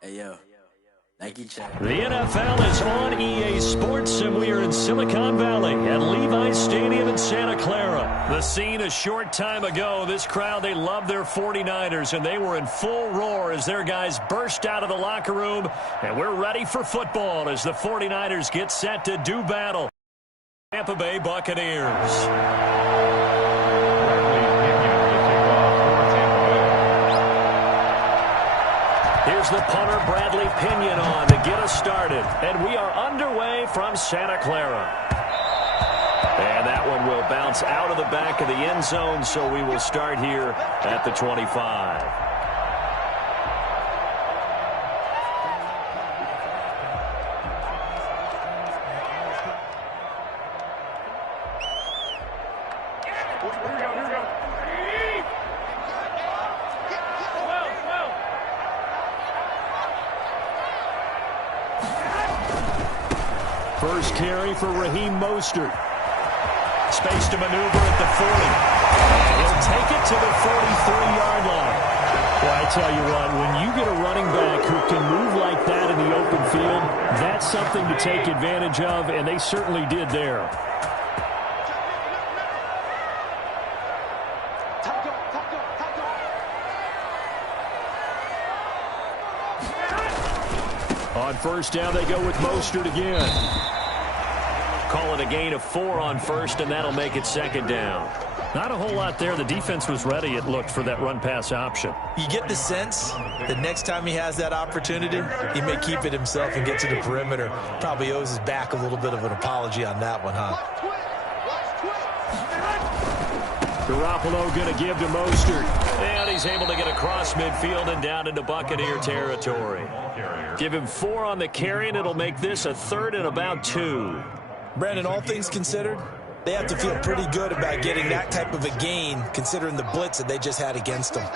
Hey, yo. Nike check. The NFL is on EA Sports, and we are in Silicon Valley at Levi's Stadium in Santa Clara. The scene a short time ago. This crowd, they love their 49ers, and they were in full roar as their guys burst out of the locker room. And we're ready for football as the 49ers get set to do battle. Tampa Bay Buccaneers. Here's the punter, Bradley Pinion, on to get us started. And we are underway from Santa Clara. And that one will bounce out of the back of the end zone, so we will start here at the 25. First carry for Raheem Mostert. Space to maneuver at the 40. And he'll take it to the 43-yard line. Well, I tell you what, when you get a running back who can move like that in the open field, that's something to take advantage of, and they certainly did there. On first down, they go with Mostert again. Call it a gain of 4 on first, and that'll make it second down. Not a whole lot there. The defense was ready, it looked, for that run-pass option. You get the sense that next time he has that opportunity, he may keep it himself and get to the perimeter. Probably owes his back a little bit of an apology on that one, huh? Garoppolo going to give to Mostert. And he's able to get across midfield and down into Buccaneer territory. Give him 4 on the carry, and it'll make this a third and about 2. Brandon, all things considered, they have to feel pretty good about getting that type of a gain, considering the blitz that they just had against them.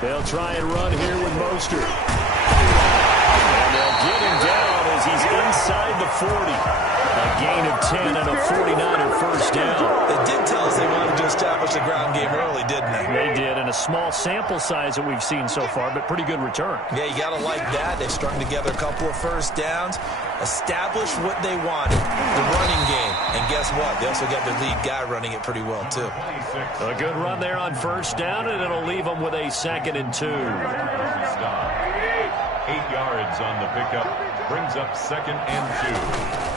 They'll try and run here with Mostert. And they'll get him down as he's inside the 40. A gain of 10 and a 49er first down. They did tell us they wanted to establish the ground game early, didn't they? They did, and a small sample size that we've seen so far, but pretty good return. Yeah, you got to like that. They strung together a couple of first downs, established what they wanted, the running game. And guess what? They also got their lead guy running it pretty well, too. A good run there on first down, and it'll leave them with a 2nd and 2. 8 yards on the pickup. Brings up 2nd and 2.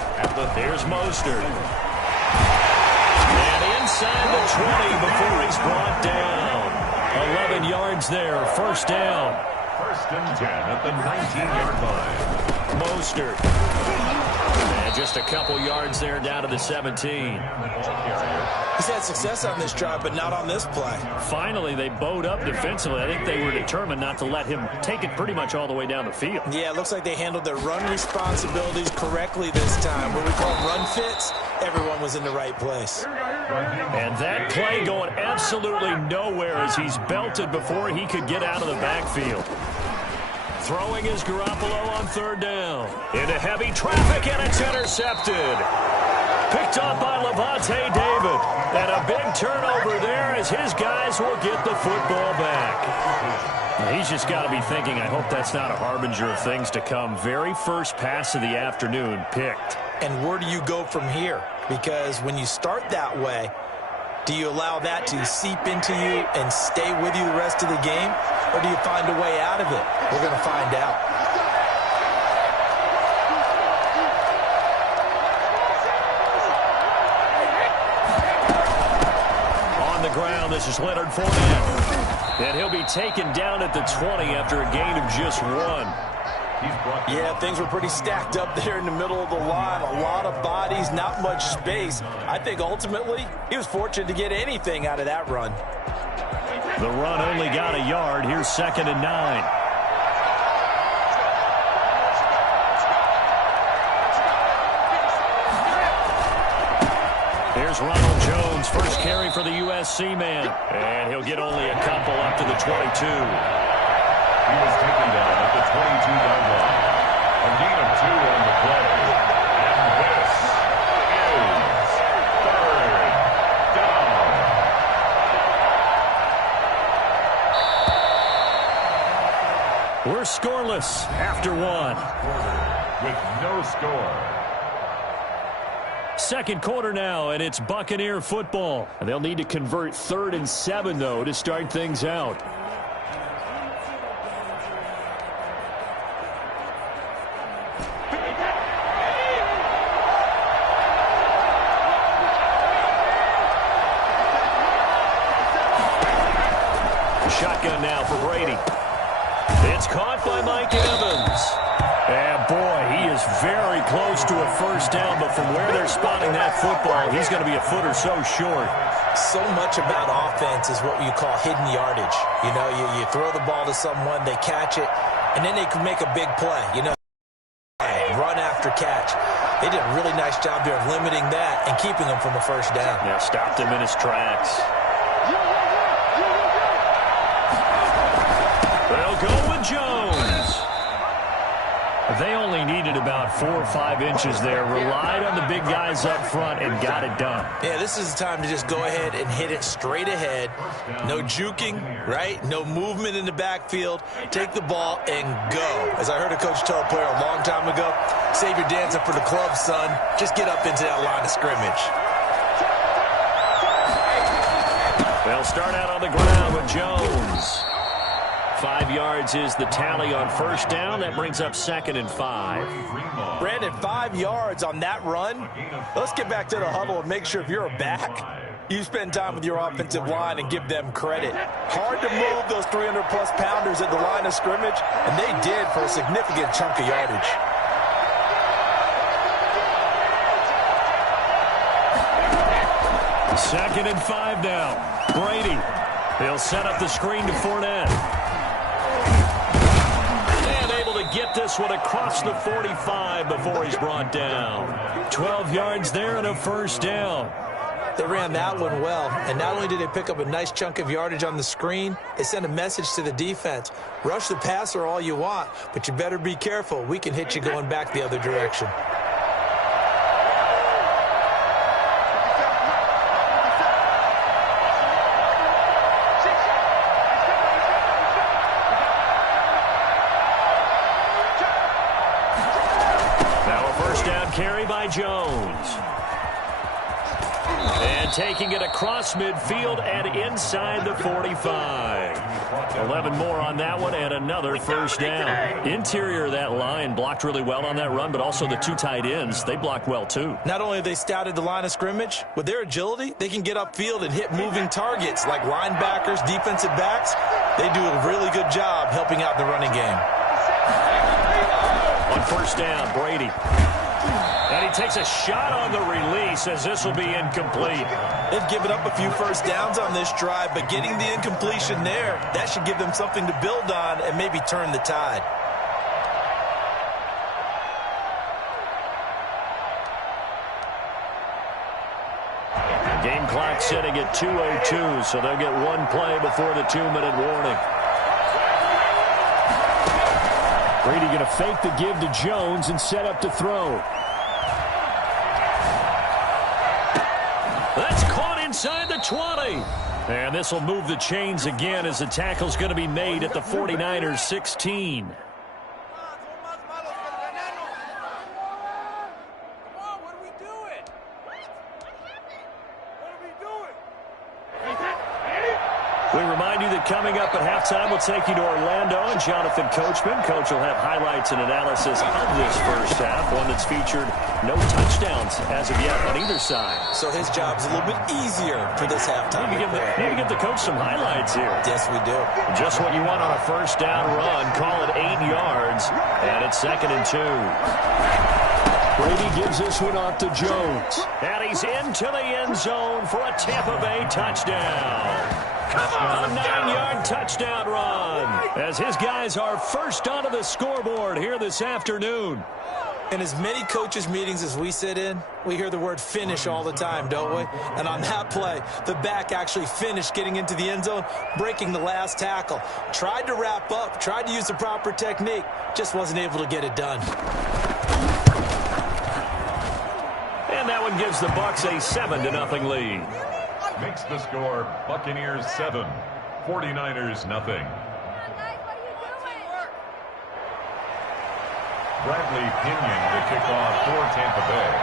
There's Mostert. And inside the 20 before he's brought down. 11 yards there, first down. 1st and 10 at the 19-yard line. Mostert. And just a couple yards there down to the 17. He's had success on this drive, but not on this play. Finally, they bowed up defensively. I think they were determined not to let him take it pretty much all the way down the field. Yeah, it looks like they handled their run responsibilities correctly this time. What we call run fits, everyone was in the right place. And that play going absolutely nowhere as he's belted before he could get out of the backfield. Throwing is Garoppolo on 3rd down. Into heavy traffic, and it's intercepted. Picked up by Levante David. And a big turnover there as his guys will get the football back. He's just got to be thinking, I hope that's not a harbinger of things to come. Very first pass of the afternoon picked. And where do you go from here? Because when you start that way, do you allow that to seep into you and stay with you the rest of the game? Or do you find a way out of it? We're going to find out. On the ground, this is Leonard Fournette. And he'll be taken down at the 20 after a gain of just 1. Yeah, things were pretty stacked up there in the middle of the line. A lot of bodies, not much space. I think ultimately he was fortunate to get anything out of that run. The run only got a yard. Here's 2nd and 9. Here's Ronald Jones, first carry for the USC man. And he'll get only a couple up to the 22. He was taken down at the 22. We're scoreless after one. With no score. Second quarter now, and it's Buccaneer football. And they'll need to convert 3rd and 7, though, to start things out. Shotgun now for Brady. It's caught by Mike Evans. And boy, he is very close to a first down, but from where they're spotting that football, he's going to be a foot or so short. So much about offense is what you call hidden yardage. You know, you throw the ball to someone, they catch it, and then they can make a big play. You know, run after catch. They did a really nice job there of limiting that and keeping him from a first down. Yeah, stopped him in his tracks. They'll go with Jones. They only needed about 4 or 5 inches there, relied on the big guys up front, and got it done. Yeah, this is the time to just go ahead and hit it straight ahead. No juking, right? No movement in the backfield. Take the ball and go. As I heard a coach tell a player a long time ago, save your dancing for the club, son. Just get up into that line of scrimmage. They'll start out on the ground with Jones. 5 yards is the tally on first down. That brings up 2nd and 5. Brandon, 5 yards on that run. Let's get back to the huddle and make sure if you're a back, you spend time with your offensive line and give them credit. Hard to move those 300-plus pounders at the line of scrimmage, and they did for a significant chunk of yardage. Second and 5 now. Brady. He'll set up the screen to Fournette. And able to get this one across the 45 before he's brought down. 12 yards there and a first down. They ran that one well, and not only did they pick up a nice chunk of yardage on the screen, they sent a message to the defense. Rush the passer all you want, but you better be careful. We can hit you going back the other direction. Carry by Jones. And taking it across midfield and inside the 45. 11 more on that one and another first down. Interior of that line blocked really well on that run, but also the 2 tight ends, they blocked well too. Not only have they scouted the line of scrimmage, with their agility, they can get upfield and hit moving targets like linebackers, defensive backs. They do a really good job helping out the running game. On first down, Brady. And he takes a shot on the release as this will be incomplete. They've given up a few first downs on this drive, but getting the incompletion there, that should give them something to build on and maybe turn the tide. Game clock sitting at 2:02, so they'll get one play before the 2-minute warning. Brady going to fake the give to Jones and set up to throw. That's caught inside the 20. And this will move the chains again as the tackle's going to be made at the 49ers 16. We remind you that coming up at halftime, we'll take you to Orlando and Jonathan Coachman. Coach will have highlights and analysis of this first half, one that's featured no touchdowns as of yet on either side. So his job's a little bit easier for this halftime. Need to give the coach some highlights here. Yes, we do. Just what you want on a first down run. Call it 8 yards, and it's 2nd and 2. Brady gives this one off to Jones. And he's into the end zone for a Tampa Bay touchdown. A 9-yard touchdown run as his guys are first onto the scoreboard here this afternoon. In as many coaches' meetings as we sit in, we hear the word finish all the time, don't we? And on that play, the back actually finished getting into the end zone, breaking the last tackle. Tried to wrap up, tried to use the proper technique, just wasn't able to get it done. And that one gives the Bucs a 7-0 lead. Makes the score Buccaneers 7, 49ers nothing. Bradley Pinion to kick off for Tampa Bay.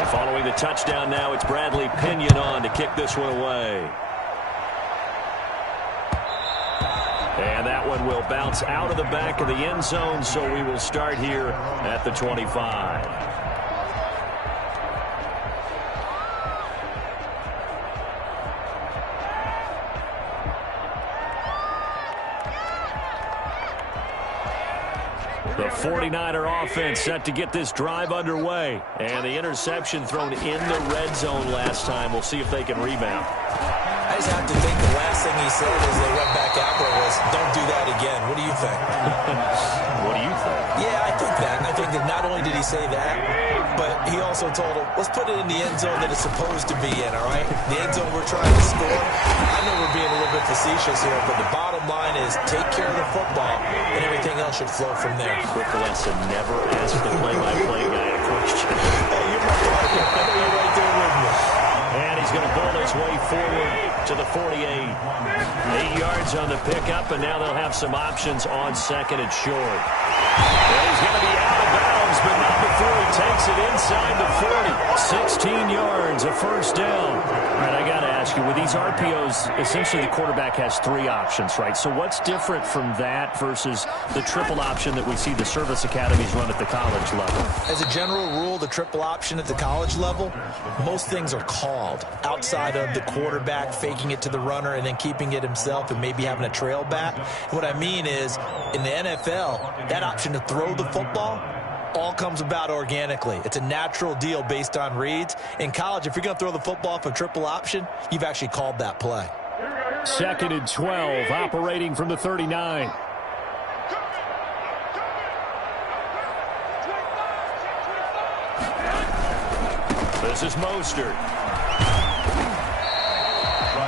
And following the touchdown now, it's Bradley Pinion on to kick this one away. And that one will bounce out of the back of the end zone, so we will start here at the 25. The 49er offense set to get this drive underway. And the interception thrown in the red zone last time. We'll see if they can rebound. I just have to think the last thing he said as they went back out there was, don't do that again. What do you think? What do you think? Yeah, I think that. I think that not only did he say that, but he also told him, let's put it in the end zone that it's supposed to be in, all right? The end zone we're trying to score. I know we're being a little bit facetious here, but the bottom line is take care of the football, and everything else should flow from there. Quick lesson, never ask the play-by-play guy a question. Hey, you're my partner. I know you're right there with me. And he's going to bull his way forward to the 48. 8 yards on the pickup, and now they'll have some options on second and short. And he's going to be out of bounds, but not before he takes it inside the 40. 16 yards, a first down. All right, I got to ask you, with these RPOs, essentially the quarterback has 3 options, right? So what's different from that versus the triple option that we see the service academies run at the college level? As a general rule, the triple option at the college level, most things are called outside of the quarterback faking it to the runner and then keeping it himself and maybe having a trail back. What I mean is, in the NFL, that option to throw the football all comes about organically. It's a natural deal based on reads. In college, if you're going to throw the football for triple option, you've actually called that play. Second and 12, operating from the 39. This is Mostert.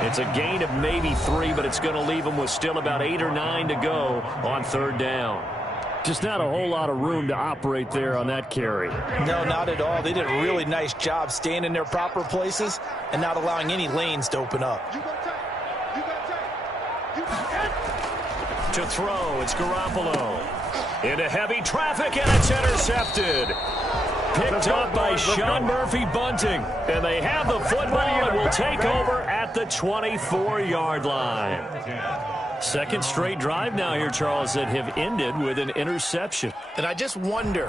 It's a gain of maybe 3, but it's going to leave them with still about 8 or 9 to go on third down. Just not a whole lot of room to operate there on that carry. No, not at all. They did a really nice job staying in their proper places and not allowing any lanes to open up. To throw, it's Garoppolo. Into heavy traffic, and it's intercepted. Picked up by Sean Murphy-Bunting. And they have the football and will take over at the 24-yard line. Second straight drive now here, Charles, that have ended with an interception. And I just wonder,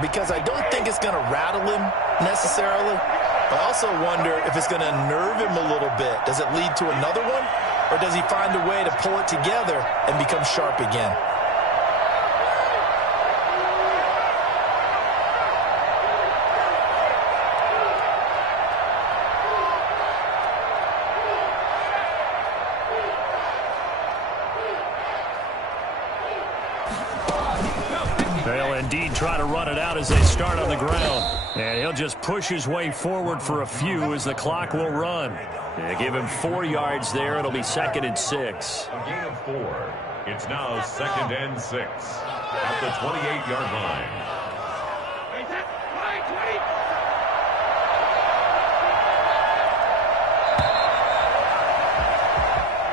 because I don't think it's going to rattle him necessarily, I also wonder if it's going to nerve him a little bit. Does it lead to another one? Or does he find a way to pull it together and become sharp again? They'll indeed try to run it out as they start on the ground. And he'll just push his way forward for a few as the clock will run. They give him 4 yards there. It'll be second and 6. A gain of 4. It's now second and 6 at the 28-yard line.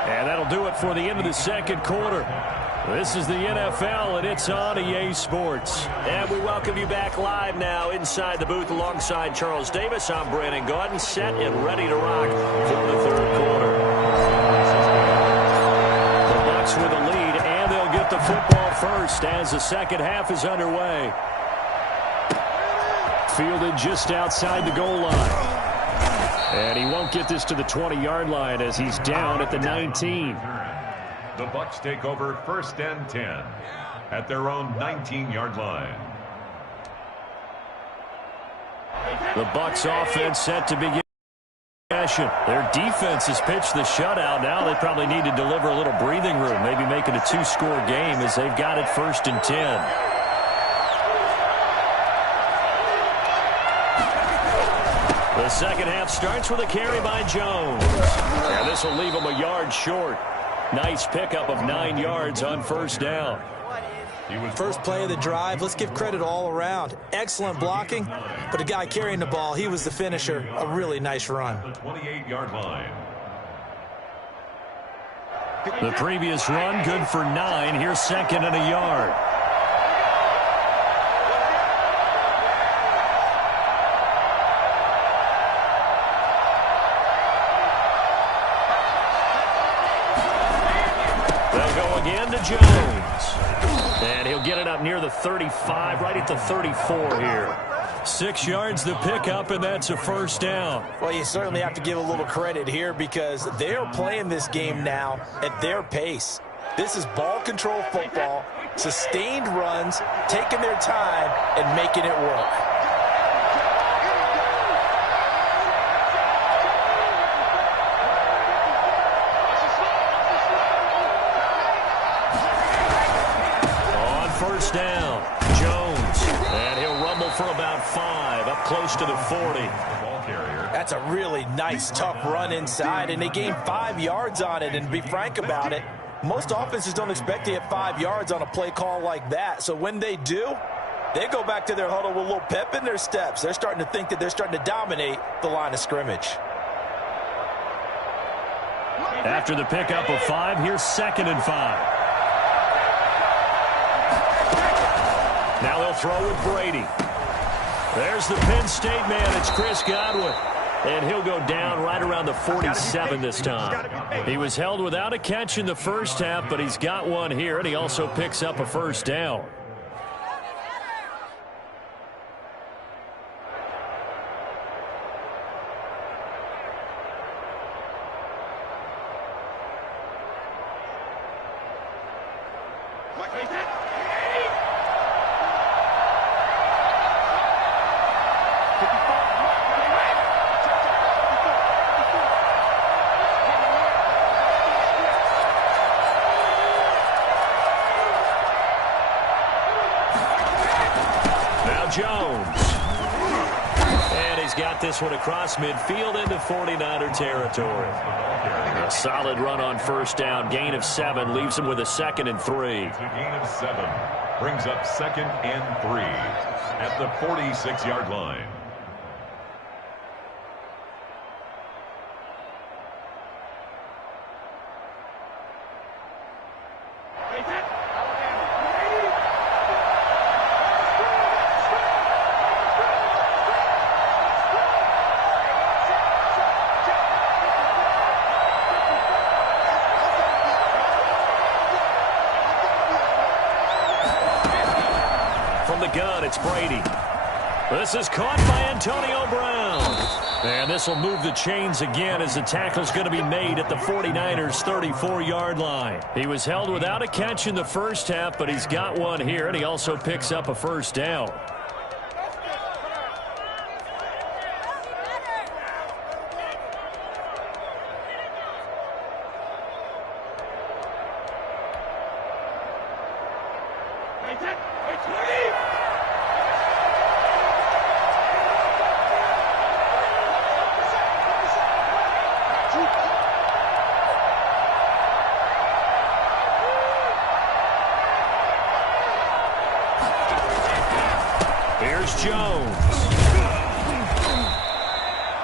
And that'll do it for the end of the second quarter. This is the NFL, and it's on EA Sports. And we welcome you back live now inside the booth alongside Charles Davis. I'm Brandon Gaudin, set and ready to rock for the third quarter. The Bucs with a lead, and they'll get the football first as the second half is underway. Fielded just outside the goal line. And he won't get this to the 20-yard line as he's down at the 19. The Bucs take over first and 10 at their own 19-yard line. The Bucs offense set to begin. Their defense has pitched the shutout. Now they probably need to deliver a little breathing room, maybe make it a 2-score game as they've got it first and 10. The second half starts with a carry by Jones. And this will leave him a yard short. Nice pickup of 9 yards on first down. First play of the drive, let's give credit all around. Excellent blocking, but the guy carrying the ball, he was the finisher. A really nice run. The 28-yard line. The previous run, good for 9. Here's second and a yard. They'll go again to Jones. And he'll get it up near the 35, right at the 34 here. 6 yards to pick up, and that's a first down. Well, you certainly have to give a little credit here because they're playing this game now at their pace. This is ball control football, sustained runs, taking their time, and making it work. On first down, Jones, and he'll rumble for about 5, up close to the 40. That's a really nice, tough run inside, and they gained 5 yards on it. And to be frank about it, most offenses don't expect to get 5 yards on a play call like that. So when they do, they go back to their huddle with a little pep in their steps. They're starting to think that they're starting to dominate the line of scrimmage. After the pickup of 5, here's second and 5. Now they'll throw with Brady. There's the Penn State man. It's Chris Godwin. And he'll go down right around the 47 this time. He was held without a catch in the first half, but he's got one here, and he also picks up a first down. Jones. And he's got this one across midfield into 49er territory. A solid run on first down. Gain of 7 leaves him with a second and 3. Gain of 7 brings up second and 3 at the 46-yard line. Gun, it's Brady. This is caught by Antonio Brown. And this will move the chains again as the tackle's going to be made at the 49ers' 34-yard line. He was held without a catch in the first half, but he's got one here, and he also picks up a first down. Jones.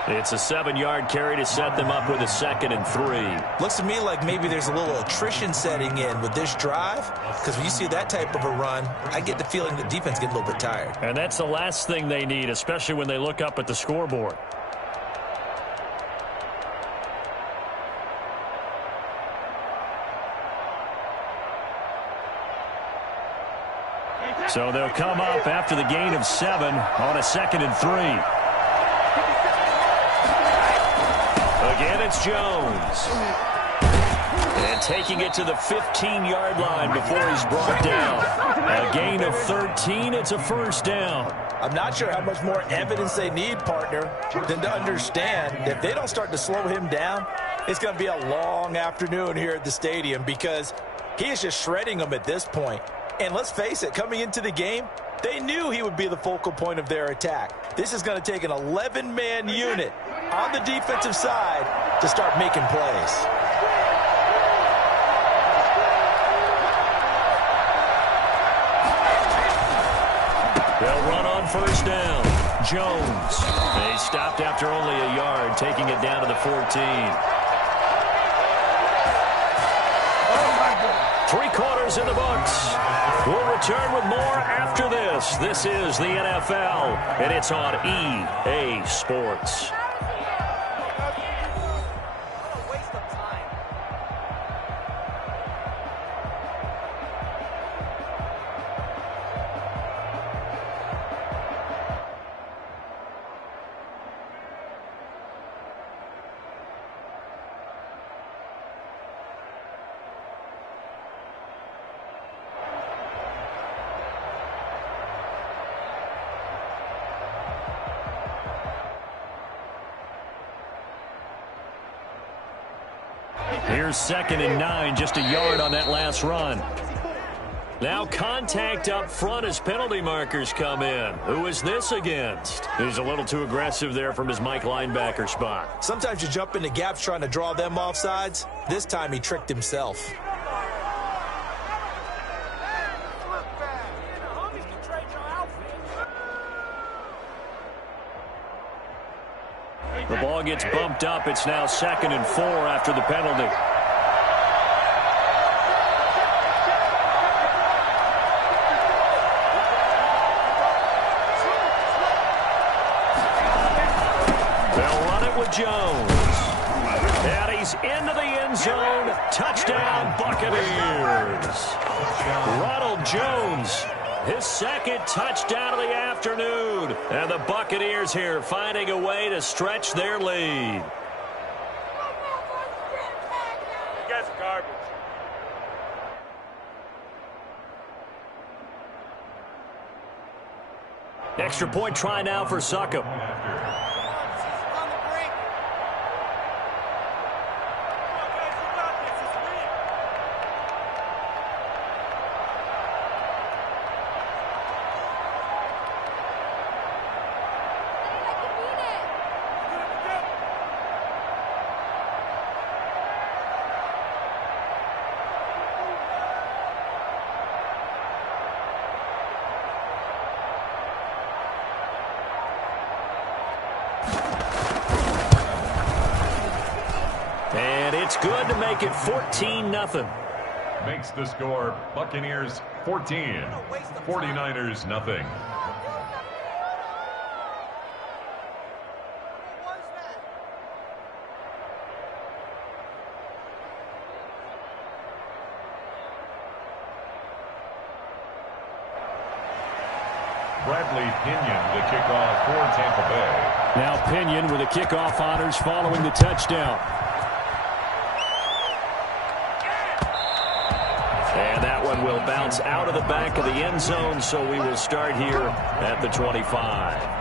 It's a 7-yard carry to set them up with a second and 3. Looks to me like maybe there's a little attrition setting in with this drive, because when you see that type of a run, I get the feeling the defense gets a little bit tired. And that's the last thing they need, especially when they look up at the scoreboard. So they'll come up after the gain of 7 on a second and 3. Again, it's Jones. And taking it to the 15-yard line before he's brought down. A gain of 13, it's a first down. I'm not sure how much more evidence they need, partner, than to understand that if they don't start to slow him down, it's going to be a long afternoon here at the stadium because he is just shredding them at this point. And let's face it, coming into the game, they knew he would be the focal point of their attack. This is going to take an 11-man unit on the defensive side to start making plays. They'll run on first down. Jones. They stopped after only a yard, taking it down to the 14. Three quarters in the books. We'll return with more after this. This is the NFL, and it's on EA Sports. Here's 2nd and 9, just a yard on that last run. Now contact up front as penalty markers come in. Who is this against? He's a little too aggressive there from his Mike linebacker spot. Sometimes you jump into gaps trying to draw them off sides. This time he tricked himself. The ball gets bumped up. It's now 2nd and 4 after the penalty. They'll run it with Jones. And he's into the end zone. Touchdown, Buccaneers. Ronald Jones, his 2nd touchdown of the afternoon. And the Buccaneers here finding a way to stretch their lead. You guys are garbage. Extra point try now for Succop. And it's good to make it 14-0. Makes the score Buccaneers 14, 49ers nothing. Bradley Pinion to kick off for Tampa Bay. Now Pinion with the kickoff honors following the touchdown. And that one will bounce out of the back of the end zone, so we will start here at the 25.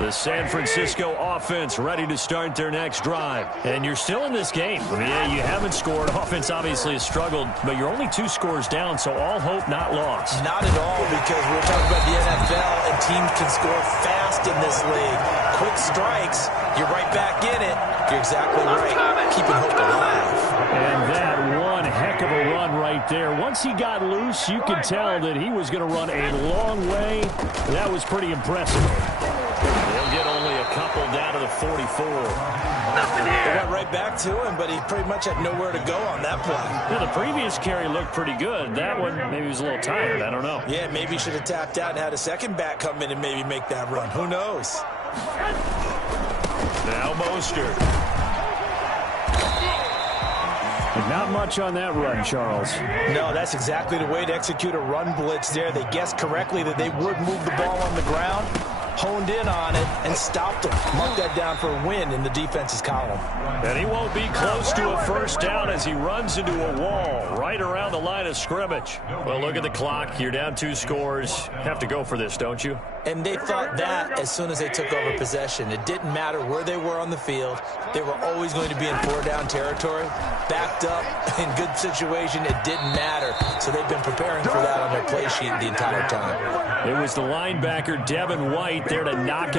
The San Francisco offense ready to start their next drive. And you're still in this game. I mean, yeah, you haven't scored. Offense obviously has struggled, but you're only 2 scores down, so all hope not lost. Not at all, because we're talking about the NFL, and teams can score fast in this league. Quick strikes, you're right back in it. You're exactly right. Keeping hope alive. And that one heck of a run right there. Once he got loose, you could tell that he was going to run a long way. That was pretty impressive. They'll get only a couple down to the 44. They got right back to him, but he pretty much had nowhere to go on that play. Yeah, the previous carry looked pretty good. That one, maybe he was a little tired. I don't know. Yeah, maybe he should have tapped out and had a second back come in and maybe make that run. Who knows? Now Mostert. Not much on that run, Charles. No, that's exactly the way to execute a run blitz there. They guessed correctly that they would move the ball on the ground, honed in on it, and stopped them. Mark that down for a win in the defense's column. And he won't be close to a first down as he runs into a wall right around the line of scrimmage. Well, look at the clock. You're down 2 scores. Have to go for this, don't you? And they thought that as soon as they took over possession. It didn't matter where they were on the field. They were always going to be in 4-down territory. Backed up, in good situation, it didn't matter. So they've been preparing for that on their play sheet the entire time. It was the linebacker, Devin White, there to knock it